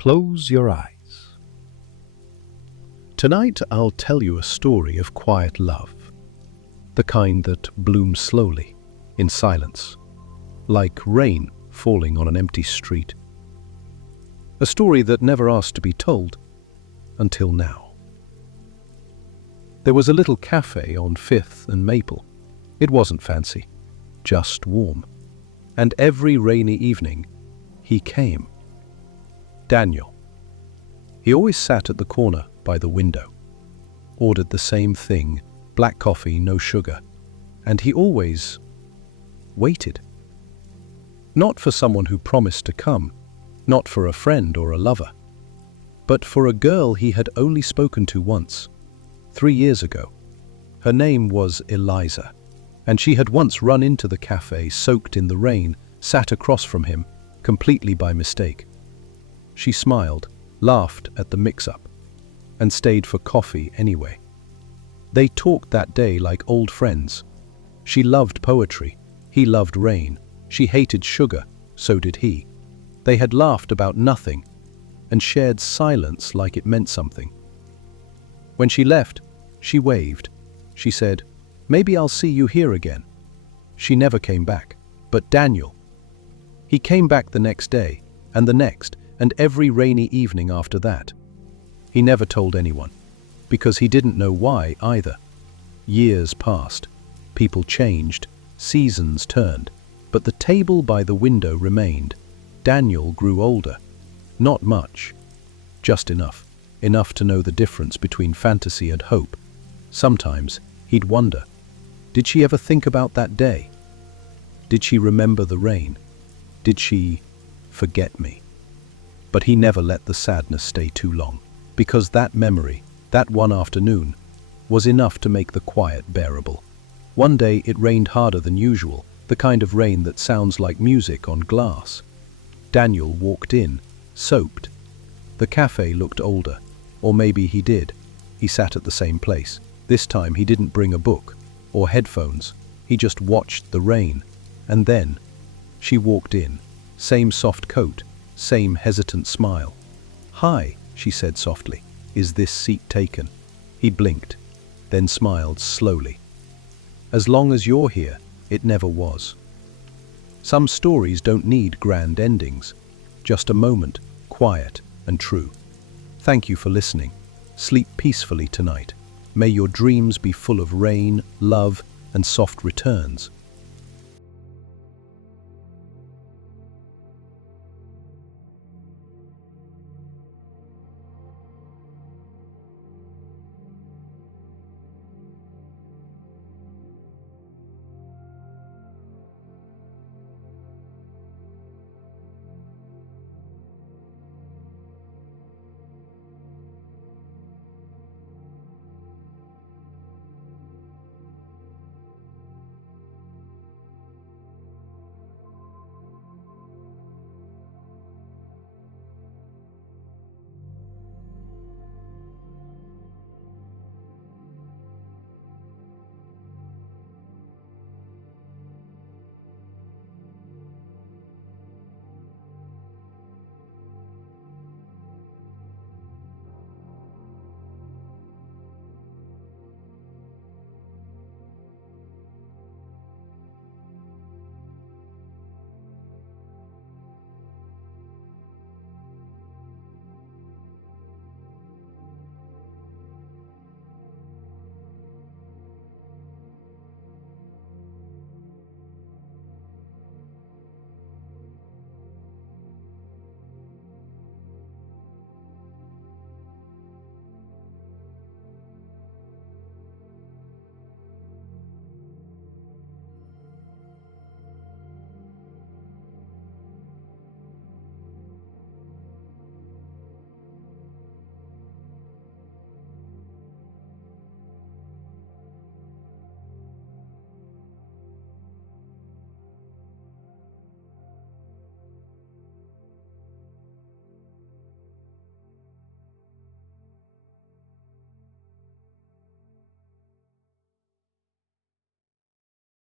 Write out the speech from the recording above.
Close your eyes. Tonight I'll tell you a story of quiet love, the kind that blooms slowly, in silence, like rain falling on an empty street. A story that never asked to be told, until now. There was a little cafe on 5th and Maple. It wasn't fancy, just warm. And every rainy evening, he came. Daniel. He always sat at the corner by the window, ordered the same thing, black coffee, no sugar, and he always waited. Not for someone who promised to come, not for a friend or a lover, but for a girl he had only spoken to once, 3 years ago. Her name was Eliza, and she had once run into the cafe, soaked in the rain, sat across from him, completely by mistake. She smiled, laughed at the mix-up, and stayed for coffee anyway. They talked that day like old friends. She loved poetry, he loved rain, she hated sugar, so did he. They had laughed about nothing, and shared silence like it meant something. When she left, she waved. She said, "Maybe I'll see you here again." She never came back. But Daniel, he came back the next day, and the next, and every rainy evening after that. He never told anyone, because he didn't know why either. Years passed, people changed, seasons turned, but the table by the window remained. Daniel grew older. Not much, just enough to know the difference between fantasy and hope. Sometimes he'd wonder, did she ever think about that day? Did she remember the rain? Did she forget me? But he never let the sadness stay too long, because that memory, that one afternoon, was enough to make the quiet bearable. One day it rained harder than usual, the kind of rain that sounds like music on glass. Daniel walked in, soaked. The cafe looked older, or maybe he did. He sat at the same place. This time he didn't bring a book or headphones. He just watched the rain. And then she walked in, same soft coat, same hesitant smile. "Hi," she said softly. "Is this seat taken?" He blinked, then smiled slowly. "As long as you're here, it never was." Some stories don't need grand endings, just a moment, quiet and true. Thank you for listening. Sleep peacefully tonight. May your dreams be full of rain, love, and soft returns.